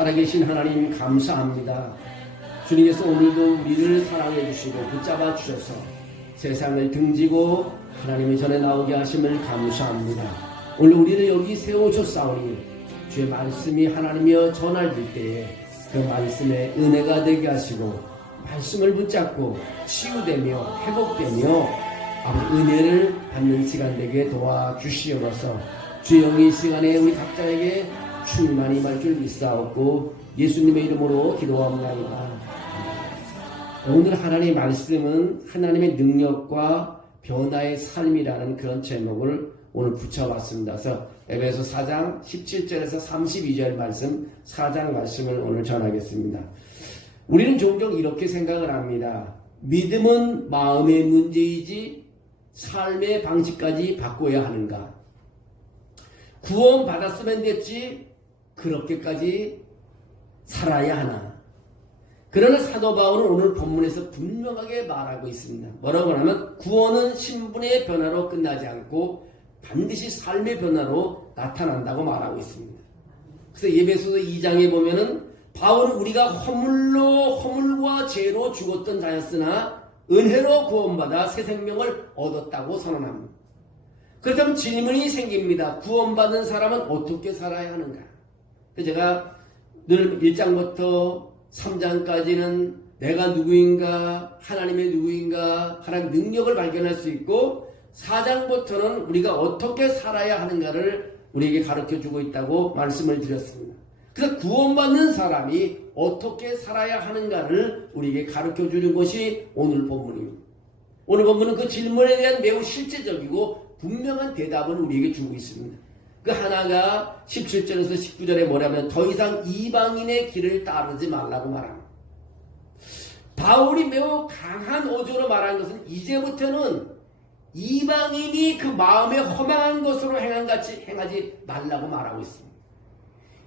살아계신 하나님 감사합니다. 주님께서 오늘도 우리를 사랑해 주시고 붙잡아 주셔서 세상을 등지고 하나님의 전에 나오게 하심을 감사합니다. 오늘 우리를 여기 세워주셨사오니 주의 말씀이 하나님이여 전할 때에 그 말씀에 은혜가 되게 하시고 말씀을 붙잡고 치유되며 회복되며 아버지 은혜를 받는 시간 되게 도와주시옵소서. 주여 이 시간에 우리 각자에게 충만히 임할 줄 믿사옵고 예수님의 이름으로 기도합니다. 오늘 하나님의 말씀은 하나님의 능력과 변화의 삶이라는 그런 제목을 오늘 붙여봤습니다. 그래서 에베소 4장 17절에서 32절 말씀 4장 말씀을 오늘 전하겠습니다. 우리는 종종 이렇게 생각을 합니다. 믿음은 마음의 문제이지 삶의 방식까지 바꿔야 하는가? 구원 받았으면 됐지 그렇게까지 살아야 하나? 그러나 사도 바울은 오늘 본문에서 분명하게 말하고 있습니다. 뭐라고 하냐면 구원은 신분의 변화로 끝나지 않고 반드시 삶의 변화로 나타난다고 말하고 있습니다. 그래서 에베소서 2장에 보면은 바울은 우리가 허물과 죄로 죽었던 자였으나 은혜로 구원받아 새 생명을 얻었다고 선언합니다. 그렇다면 질문이 생깁니다. 구원받은 사람은 어떻게 살아야 하는가? 제가 늘 1장부터 3장까지는 내가 누구인가, 하나님의 누구인가, 하나님의 능력을 발견할 수 있고 4장부터는 우리가 어떻게 살아야 하는가를 우리에게 가르쳐주고 있다고 말씀을 드렸습니다. 그래서 구원받는 사람이 어떻게 살아야 하는가를 우리에게 가르쳐주는 것이 오늘 본문입니다. 오늘 본문은 그 질문에 대한 매우 실제적이고 분명한 대답을 우리에게 주고 있습니다. 그 하나가 17절에서 19절에 뭐냐면 더 이상 이방인의 길을 따르지 말라고 말합니다. 바울이 매우 강한 어조로 말한 것은 이제부터는 이방인이 그 마음에 허망한 것으로 행함같이 행하지 말라고 말하고 있습니다.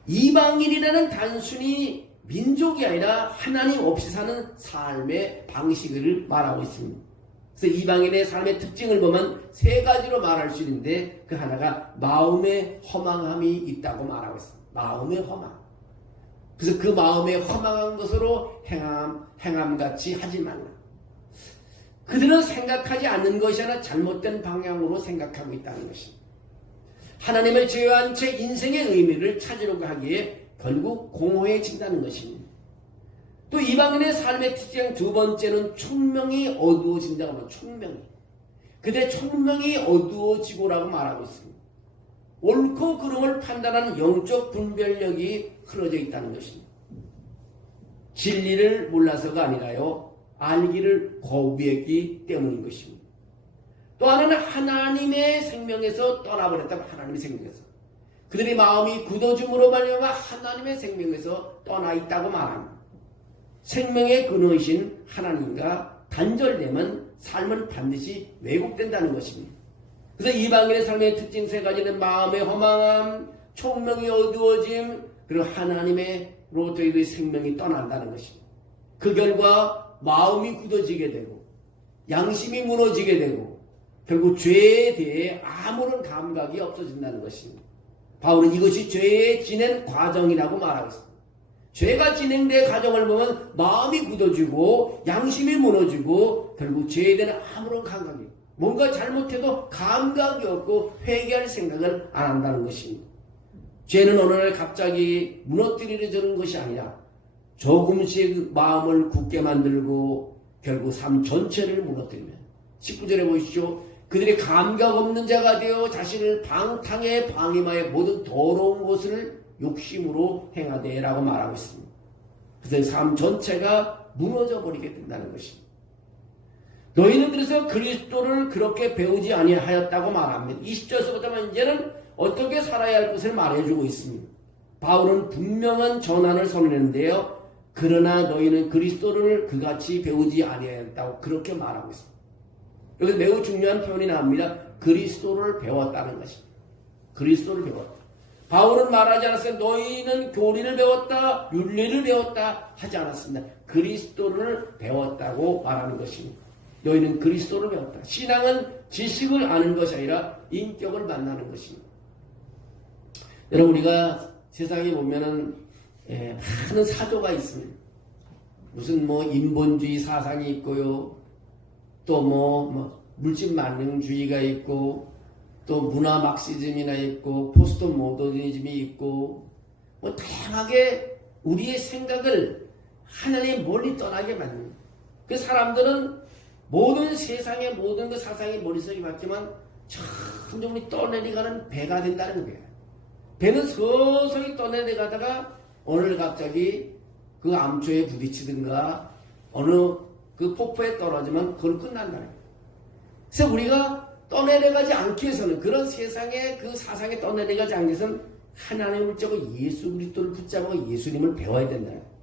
이방인이라는 단순히 민족이 아니라 하나님 없이 사는 삶의 방식을 말하고 있습니다. 그래서 이방인의 삶의 특징을 보면 세 가지로 말할 수 있는데 그 하나가 마음의 허망함이 있다고 말하고 있습니다. 마음의 허망. 그래서 그 마음의 허망한 것으로 행함같이 하지 말라. 그들은 생각하지 않는 것이 아니라 잘못된 방향으로 생각하고 있다는 것입니다. 하나님을 제외한 채 인생의 의미를 찾으려고 하기에 결국 공허해진다는 것입니다. 또 이방인의 삶의 특징 두 번째는 총명이 어두워진다고 합니다. 총명이. 그들의 총명이 어두워지고라고 말하고 있습니다. 옳고 그름을 판단하는 영적 분별력이 흐려져 있다는 것입니다. 진리를 몰라서가 아니라요. 알기를 거부했기 때문인 것입니다. 또 하나는 하나님의 생명에서 떠나버렸다면 하나님의 생명에서. 그들의 마음이 굳어짐으로 말미암아 하나님의 생명에서 떠나 있다고 말합니다. 생명의 근원이신 하나님과 단절되면 삶은 반드시 왜곡된다는 것입니다. 그래서 이방인의 삶의 특징 세 가지는 마음의 허망함, 총명이 어두워짐, 그리고 하나님으로부터의 생명이 떠난다는 것입니다. 그 결과 마음이 굳어지게 되고 양심이 무너지게 되고 결국 죄에 대해 아무런 감각이 없어진다는 것입니다. 바울은 이것이 죄의 진행 과정이라고 말하고 있습니다. 죄가 진행된 과정을 보면 마음이 굳어지고 양심이 무너지고 결국 죄에 대한 아무런 감각이 뭔가 잘못해도 감각이 없고 회개할 생각을 안 한다는 것입니다. 죄는 어느 날 갑자기 무너뜨리려는 것이 아니라 조금씩 마음을 굳게 만들고 결국 삶 전체를 무너뜨리면 19절에 보시죠. 그들이 감각 없는 자가 되어 자신을 방탕에 방임하여 모든 더러운 것을 욕심으로 행하되라고 말하고 있습니다. 그래서 삶 전체가 무너져 버리게 된다는 것입니다. 너희는 그래서 그리스도를 그렇게 배우지 아니하였다고 말합니다. 20절에서부터 이제는 어떻게 살아야 할 것을 말해주고 있습니다. 바울은 분명한 전환을 선언했는데요. 그러나 너희는 그리스도를 그같이 배우지 아니하였다고 그렇게 말하고 있습니다. 여기서 매우 중요한 표현이 나옵니다. 그리스도를 배웠다는 것입니다. 그리스도를 배웠다. 바울은 말하지 않았어요. 너희는 교리를 배웠다, 윤리를 배웠다 하지 않았습니다. 그리스도를 배웠다고 말하는 것입니다. 너희는 그리스도를 배웠다. 신앙은 지식을 아는 것이 아니라 인격을 만나는 것입니다. 여러분 우리가 세상에 보면은 많은 사조가 있습니다. 무슨 인본주의 사상이 있고요. 또 물질 만능주의가 있고, 또 문화 막시즘이나 있고, 포스트 모더니즘이 있고, 다양하게 우리의 생각을 하나님 멀리 떠나게 만듭니다. 그 사람들은 모든 세상의 모든 그 사상이 머릿속에 맞지만 점점 우리 떠내려가는 배가 된다는 거예요. 배는 서서히 떠내려가다가 오늘 갑자기 그 암초에 부딪히든가 어느 그 폭포에 떨어지면 그걸 끝난다는 거예요. 그래서 우리가 떠내려가지 않기 위해서는, 그런 세상의 그 사상에 떠내려가지 않기 위해서는 하나님을 붙잡고 예수 그리스도를 붙잡고 예수님을 배워야 된다는 거예요.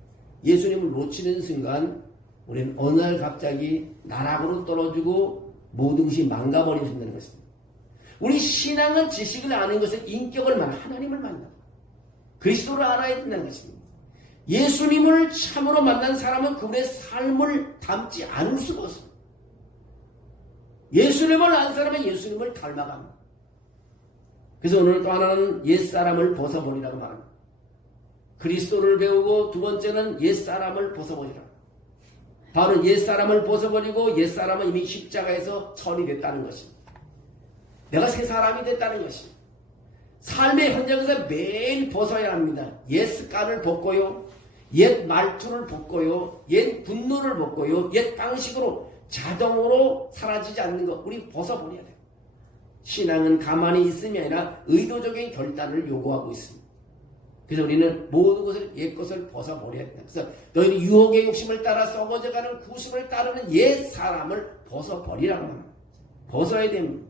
예수님을 놓치는 순간 우리는 어느 날 갑자기 나락으로 떨어지고 모든 것이 망가버린다는 것입니다. 우리 신앙은 지식을 아는 것은 인격을 만나, 하나님을 만나, 그리스도를 알아야 된다는 것입니다. 예수님을 참으로 만난 사람은 그분의 삶을 닮지 않을 수가 없습니다. 예수님을 안 사람은 예수님을 닮아갑니다. 그래서 오늘 또 하나는 옛사람을 벗어버리라고 말합니다. 그리스도를 배우고, 두 번째는 옛사람을 벗어버리라. 바로 옛사람을 벗어버리고, 옛사람은 이미 십자가에서 처리됐다는 것입니다. 내가 새 사람이 됐다는 것입니다. 삶의 현장에서 매일 벗어야 합니다. 옛 습관을 벗고요, 옛 말투를 벗고요, 옛 분노를 벗고요, 옛 방식으로 자동으로 사라지지 않는 것, 우리 벗어버려야 돼요. 신앙은 가만히 있음이 아니라 의도적인 결단을 요구하고 있습니다. 그래서 우리는 모든 것을, 옛 것을 벗어버려야 된다. 그래서 너희는 유혹의 욕심을 따라 썩어져가는 구습을 따르는 옛 사람을 벗어버리라고 합니다. 벗어야 됩니다.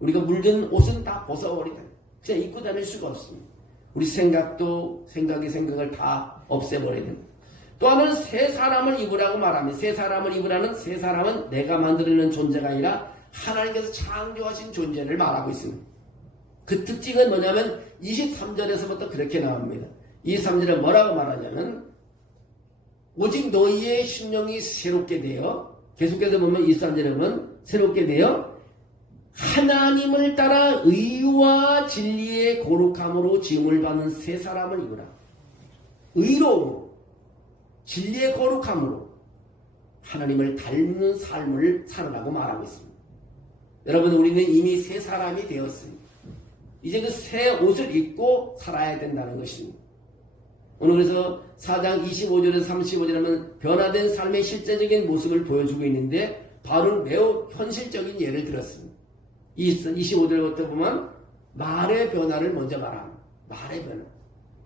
우리가 물든 옷은 다 벗어버리다. 그냥 입고 다닐 수가 없습니다. 우리 생각의 생각을 다 없애버려야 됩니다. 또 하나는 새 사람을 입으라고 말합니다. 새 사람을 입으라는, 새 사람은 내가 만들어낸 존재가 아니라 하나님께서 창조하신 존재를 말하고 있습니다. 그 특징은 뭐냐면 23절에서부터 그렇게 나옵니다. 23절에 뭐라고 말하냐면, 오직 너희의 심령이 새롭게 되어, 계속해서 보면 23절에 보면 새롭게 되어 하나님을 따라 의와 진리의 거룩함으로 지음을 받는 새 사람을 입으라. 의로움으로, 진리의 거룩함으로 하나님을 닮는 삶을 살아라고 말하고 있습니다. 여러분, 우리는 이미 새 사람이 되었습니다. 이제 그 새 옷을 입고 살아야 된다는 것입니다. 오늘 그래서 4장 25절에서 35절에 하면 변화된 삶의 실제적인 모습을 보여주고 있는데, 바로 매우 현실적인 예를 들었습니다. 25절부터 보면 말의 변화를 먼저 말합니다. 말의 변화.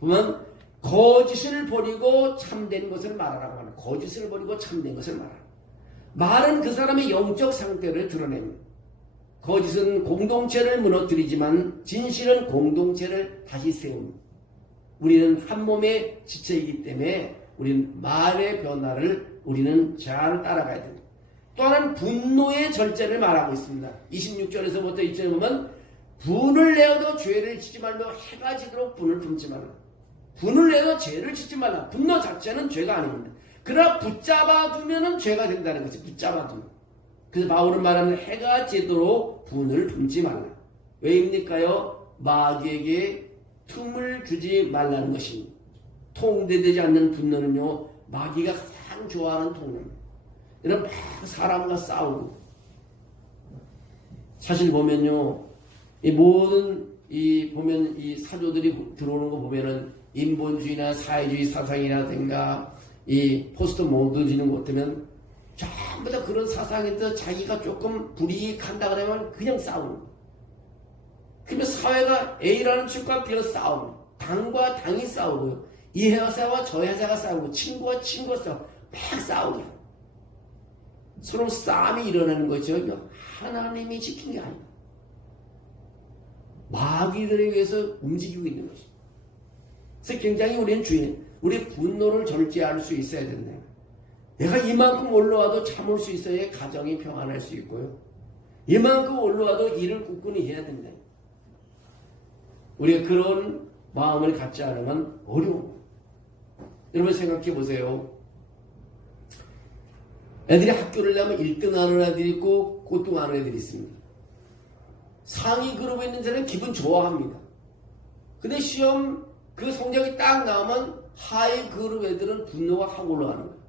보면 거짓을 버리고 참된 것을 말하라고 합니다. 거짓을 버리고 참된 것을 말합니다. 말은 그 사람의 영적 상태를 드러냅니다. 거짓은 공동체를 무너뜨리지만 진실은 공동체를 다시 세웁니다. 우리는 한 몸의 지체이기 때문에 우리는 말의 변화를 우리는 잘 따라가야 됩니다. 또 하나는 분노의 절제를 말하고 있습니다. 26절에서부터 이절에 보면 분을 내어도 죄를 짓지 말며 해가 지도록 분을 품지 말라. 분을 내도 죄를 짓지 말라. 분노 자체는 죄가 아닙니다. 그러나 붙잡아 두면은 죄가 된다는 것이, 붙잡아 두면. 그래서 바울은 말하는 해가 지도록 분을 품지 말라. 왜입니까요? 마귀에게 틈을 주지 말라는 것입니다. 통제되지 않는 분노는요, 마귀가 가장 좋아하는 통로입니다. 이런 막 사람과 싸우고, 사실 보면요, 이 모든 보면 이 사조들이 들어오는 거 보면은 인본주의나 사회주의 사상이라든가 이 포스트 모더니즘 같으면 전부 다 그런 사상에서 자기가 조금 불이익한다 그러면 그냥 싸우는. 그러면 사회가 A라는 측과 B가 싸우고, 당과 당이 싸우고요, 이 회사와 저 회사가 싸우고, 친구와 친구가 싸우고, 막 싸우고. 서로 싸움이 일어나는 거죠. 하나님이 지킨 게 아닙니다. 마귀들에 의해서 움직이고 있는 것입니다. 그래서 굉장히 우리의 분노를 절제할 수 있어야 된다. 내가 이만큼 올라와도 참을 수 있어야 가정이 평안할 수 있고요, 이만큼 올라와도 일을 꿋꿋이 해야 된다. 우리가 그런 마음을 갖지 않으면 어려워. 여러분 생각해 보세요. 애들이 학교를 가면 1등 하는 애들이 있고 꼴등하는 애들이 있습니다. 상위 그룹에 있는 사람은 기분 좋아합니다. 근데 시험 그 성적이 딱 나오면 하위 그룹 애들은 분노가 확 올라가는 거예요.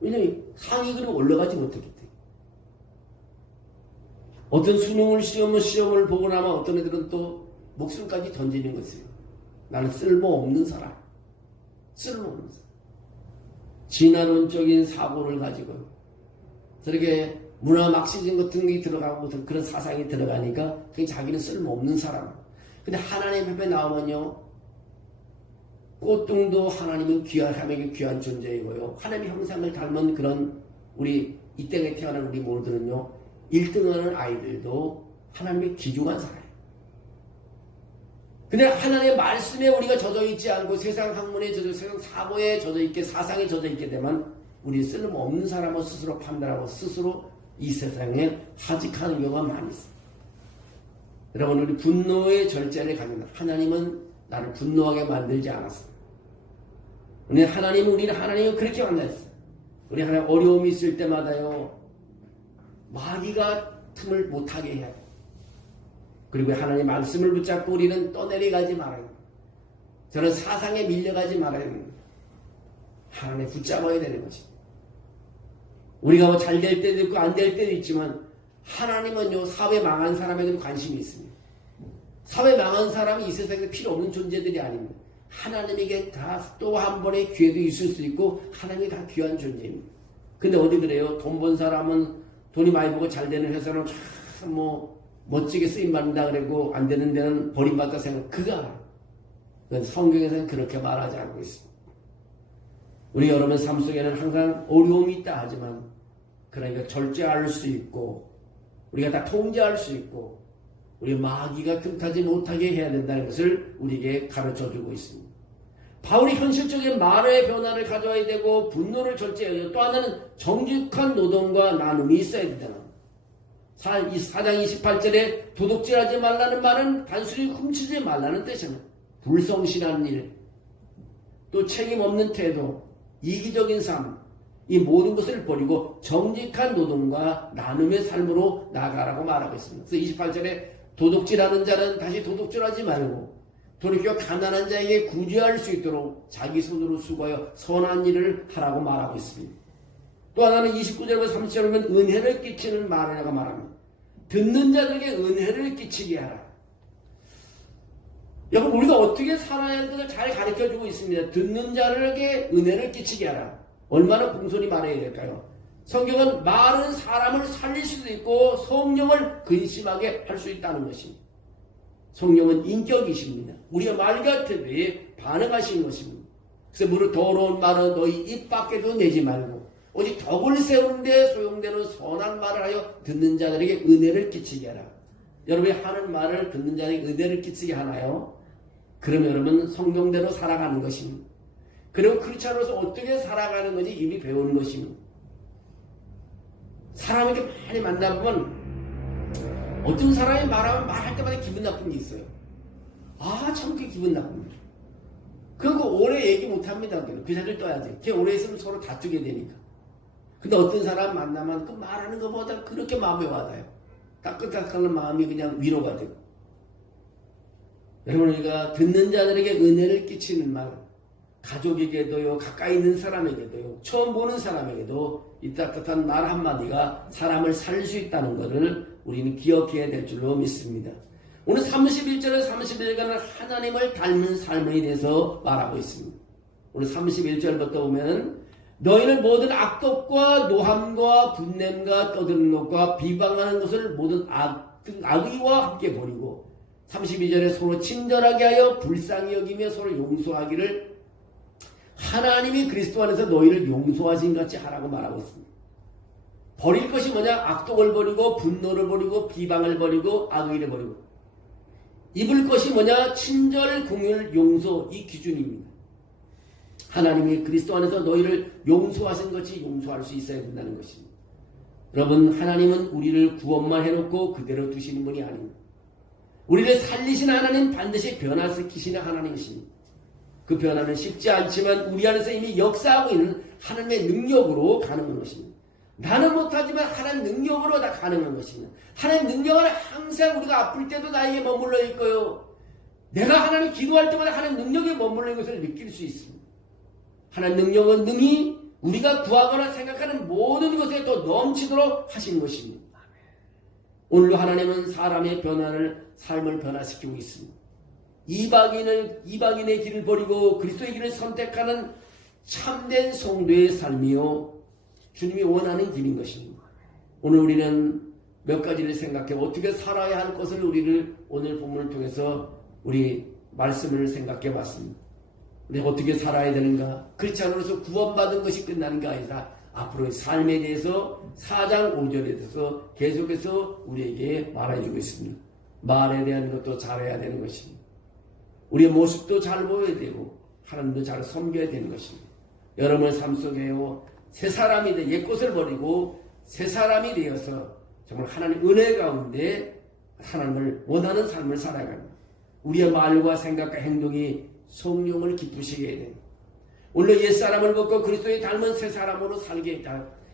왜냐면 상위 그룹 올라가지 못했기 때문에. 어떤 시험을 보고 나면 어떤 애들은 또 목숨까지 던지는 것이에요. 나는 쓸모없는 사람. 쓸모없는 사람. 진화론적인 사고를 가지고 저렇게 문화 막시즘 같은 게 들어가고 그런 사상이 들어가니까 그게 자기는 쓸모없는 사람. 근데 하나님 앞에 나오면요, 꽃등도 하나님은 하나님의 귀한 존재이고요, 하나님의 형상을 닮은 그런 우리 이 땅에 태어난 우리 모두는요, 1등하는 아이들도 하나님의 귀중한 사람이에요. 근데 하나님의 말씀에 우리가 젖어 있지 않고 세상 학문에 세상 사고에 젖어 있게, 사상에 젖어 있게 되면 우리 쓸모없는 사람을 스스로 판단하고 스스로 이 세상에 하직하는 경우가 많이 있어요. 여러분, 우리 분노의 절제를 가진다. 하나님은 나를 분노하게 만들지 않았어요. 우리는 하나님은 그렇게 만났어요. 우리 하나님 어려움이 있을 때마다요, 마귀가 틈을 못하게 해야 돼요. 그리고 하나님 말씀을 붙잡고 우리는 떠내려가지 말아요. 저는 사상에 밀려가지 말아요. 하나님 붙잡아야 되는 것입니다. 우리가 뭐 잘 될 때도 있고 안 될 때도 있지만 하나님은요, 사회 망한 사람에게도 관심이 있습니다. 사회 망한 사람이 이 세상에 필요 없는 존재들이 아닙니다. 하나님에게 다 또 한 번의 기회도 있을 수 있고 하나님이 다 귀한 존재입니다. 근데 어디 그래요? 돈 번 사람은 돈이 많이 벌고 잘 되는 회사는 참 멋지게 쓰임받는다 그러고 안 되는 데는 버림받다 생각. 그가 성경에서는 그렇게 말하지 않고 있습니다. 우리 여러분 삶 속에는 항상 어려움이 있다 하지만 그러니까 절제할 수 있고 우리가 다 통제할 수 있고 우리 마귀가 틈타지 못하게 해야 된다는 것을 우리에게 가르쳐주고 있습니다. 바울이 현실적인 말의 변화를 가져와야 되고 분노를 절제해야 되고 또 하나는 정직한 노동과 나눔이 있어야 된다. 4장 28절에 도둑질하지 말라는 말은 단순히 훔치지 말라는 뜻입니다. 불성실한 일, 또 책임 없는 태도, 이기적인 삶, 이 모든 것을 버리고 정직한 노동과 나눔의 삶으로 나아가라고 말하고 있습니다. 그래서 28절에 도둑질하는 자는 다시 도둑질하지 말고 돌이켜 가난한 자에게 구제할 수 있도록 자기 손으로 수고하여 선한 일을 하라고 말하고 있습니다. 또 하나는 29절부터 30절에 보면 은혜를 끼치는 말이라고 말합니다. 듣는 자들에게 은혜를 끼치게 하라. 여러분, 우리가 어떻게 살아야 하는 것을 잘 가르쳐주고 있습니다. 듣는 자들에게 은혜를 끼치게 하라. 얼마나 공손히 말해야 될까요? 성경은 말은 사람을 살릴 수도 있고 성령을 근심하게 할 수 있다는 것입니다. 성령은 인격이십니다. 우리가 말 같은 데에 반응하시는 것입니다. 그래서 무릇 더러운 말은 너희 입 밖에도 내지 말고 오직 덕을 세우는 데 소용되는 선한 말을 하여 듣는 자들에게 은혜를 끼치게 하라. 여러분이 하는 말을 듣는 자들에게 은혜를 끼치게 하나요? 그러면 여러분 성경대로 살아가는 것입니다. 그리고 크리스찬으로서 어떻게 살아가는 건지 이미 배우는 것입니다. 사람에게 많이 만나보면 어떤 사람이 말할 때마다 기분 나쁜 게 있어요. 참 그게 기분 나쁩니다. 그거 오래 얘기 못합니다. 그 자리를 떠야지. 걔 오래 있으면 서로 다투게 되니까. 근데 어떤 사람 만나면 그 말하는 것보다 그렇게 마음에 와닿아요. 따끈따끈한 마음이 그냥 위로가 되고. 여러분, 우리가 듣는 자들에게 은혜를 끼치는 말, 가족에게도요, 가까이 있는 사람에게도요, 처음 보는 사람에게도 이 따뜻한 말 한마디가 사람을 살릴 수 있다는 것을 우리는 기억해야 될 줄로 믿습니다. 오늘 31절에 31절에는 하나님을 닮은 삶에 대해서 말하고 있습니다. 오늘 31절부터 보면 너희는 모든 악독과 노함과 분냄과 떠드는 것과 비방하는 것을 모든 악의와 함께 버리고 32절에 서로 친절하게 하여 불쌍히 여기며 서로 용서하기를 하나님이 그리스도 안에서 너희를 용서하신 같이 하라고 말하고 있습니다. 버릴 것이 뭐냐? 악독을 버리고 분노를 버리고 비방을 버리고 악의를 버리고 입을 것이 뭐냐? 친절, 공율, 용서, 이 기준입니다. 하나님이 그리스도 안에서 너희를 용서하신 것이 용서할 수 있어야 된다는 것입니다. 여러분, 하나님은 우리를 구원만 해놓고 그대로 두시는 분이 아닙니다. 우리를 살리시는 하나님, 반드시 변화시키시는 하나님이십니다. 그 변화는 쉽지 않지만 우리 안에서 이미 역사하고 있는 하나님의 능력으로 가능한 것입니다. 나는 못하지만 하나님 능력으로 다 가능한 것입니다. 하나님 능력은 항상 우리가 아플 때도 나에게 머물러 있고요. 내가 하나님 기도할 때마다 하나님 능력에 머물러 있는 것을 느낄 수 있습니다. 하나님 능력은 능히 우리가 구하거나 생각하는 모든 것에 더 넘치도록 하신 것입니다. 오늘도 하나님은 사람의 삶을 변화시키고 있습니다. 이방인의 길을 버리고 그리스도의 길을 선택하는 참된 성도의 삶이요, 주님이 원하는 길인 것입니다. 오늘 우리는 몇 가지를 생각해 어떻게 살아야 할 것을 우리를 오늘 본문을 통해서 우리 말씀을 생각해 봤습니다. 우리가 어떻게 살아야 되는가? 그렇지 않아서 구원받은 것이 끝나는 게 아니라 앞으로의 삶에 대해서 4장 5절에 대해서 계속해서 우리에게 말해주고 있습니다. 말에 대한 것도 잘해야 되는 것입니다. 우리의 모습도 잘 보여야 되고 하나님도 잘 섬겨야 되는 것입니다. 여러분의 삶 속에요, 새 사람이 돼 옛 것을 버리고 새 사람이 되어서 정말 하나님 은혜 가운데 하나님을 원하는 삶을 살아가는 우리의 말과 생각과 행동이 성령을 기쁘시게 해야 됩니다. 오늘 옛사람을 벗고 그리스도에 닮은 새 사람으로 살게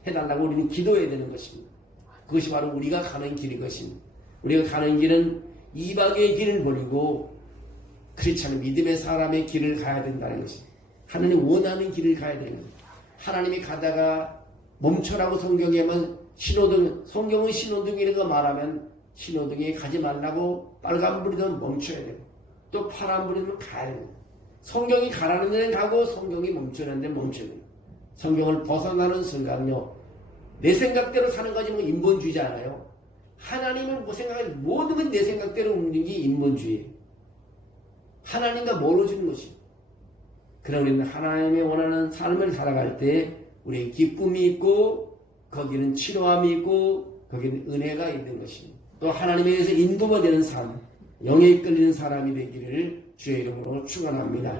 해달라고 우리는 기도해야 되는 것입니다. 그것이 바로 우리가 가는 길인 것입니다. 우리가 가는 길은 이방의 길을 버리고 크리스찬 믿음의 사람의 길을 가야 된다는 것입니다. 하나님 원하는 길을 가야 되는 겁니다. 하나님이 가다가 멈춰라고 성경에만 성경은 신호등이라는 거 말하면 신호등에 가지 말라고 빨간불이면 멈춰야 되고 또 파란불이면 가야 됩니다. 성경이 가라는 데는 가고 성경이 멈추는 데는 멈춰야 됩니다. 성경을 벗어나는 순간요, 내 생각대로 사는 거지 뭐 인본주의잖아요. 하나님은 뭐 생각해 모든 건 내 생각대로 움직이는 게 인본주의예요. 하나님과 멀어지는 것입니다. 그러나 우리는 하나님의 원하는 삶을 살아갈 때 우리의 기쁨이 있고 거기는 치료함이 있고 거기는 은혜가 있는 것입니다. 또 하나님에 의해서 인도가 되는 삶, 영에 이끌리는 사람이 되기를 주의 이름으로 축원합니다.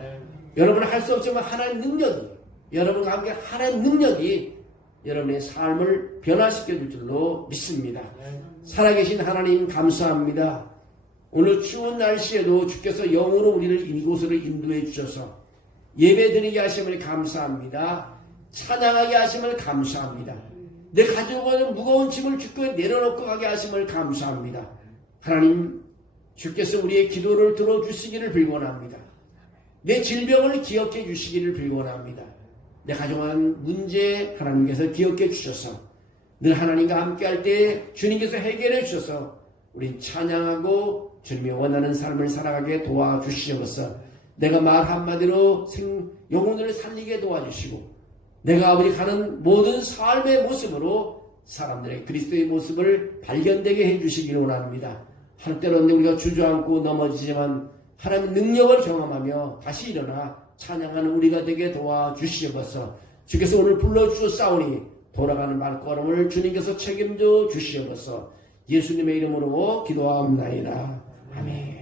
여러분은 할 수 없지만 하나님 능력이, 여러분과 함께 하나님 능력이 여러분의 삶을 변화시켜 줄 줄로 믿습니다. 살아계신 하나님 감사합니다. 오늘 추운 날씨에도 주께서 영으로 우리를 이곳으로 인도해 주셔서 예배드리게 하심을 감사합니다. 찬양하게 하심을 감사합니다. 내 가지고 가는 무거운 짐을 주께 내려놓고 가게 하심을 감사합니다. 하나님, 주께서 우리의 기도를 들어주시기를 빌원합니다. 내 질병을 기억해 주시기를 빌원합니다. 내 가정한 문제 하나님께서 기억해 주셔서 늘 하나님과 함께할 때 주님께서 해결해 주셔서 우리 찬양하고 주님이 원하는 삶을 살아가게 도와주시옵소서. 내가 말 한마디로 영혼을 살리게 도와주시고 내가 아버지 가는 모든 삶의 모습으로 사람들의 그리스도의 모습을 발견되게 해주시기를 원합니다. 한때로는 우리가 주저앉고 넘어지지만 하나님의 능력을 경험하며 다시 일어나 찬양하는 우리가 되게 도와주시옵소서. 주께서 오늘 불러주셨사오니 돌아가는 발걸음을 주님께서 책임져 주시옵소서. 예수님의 이름으로 기도하옵나이다. 아멘.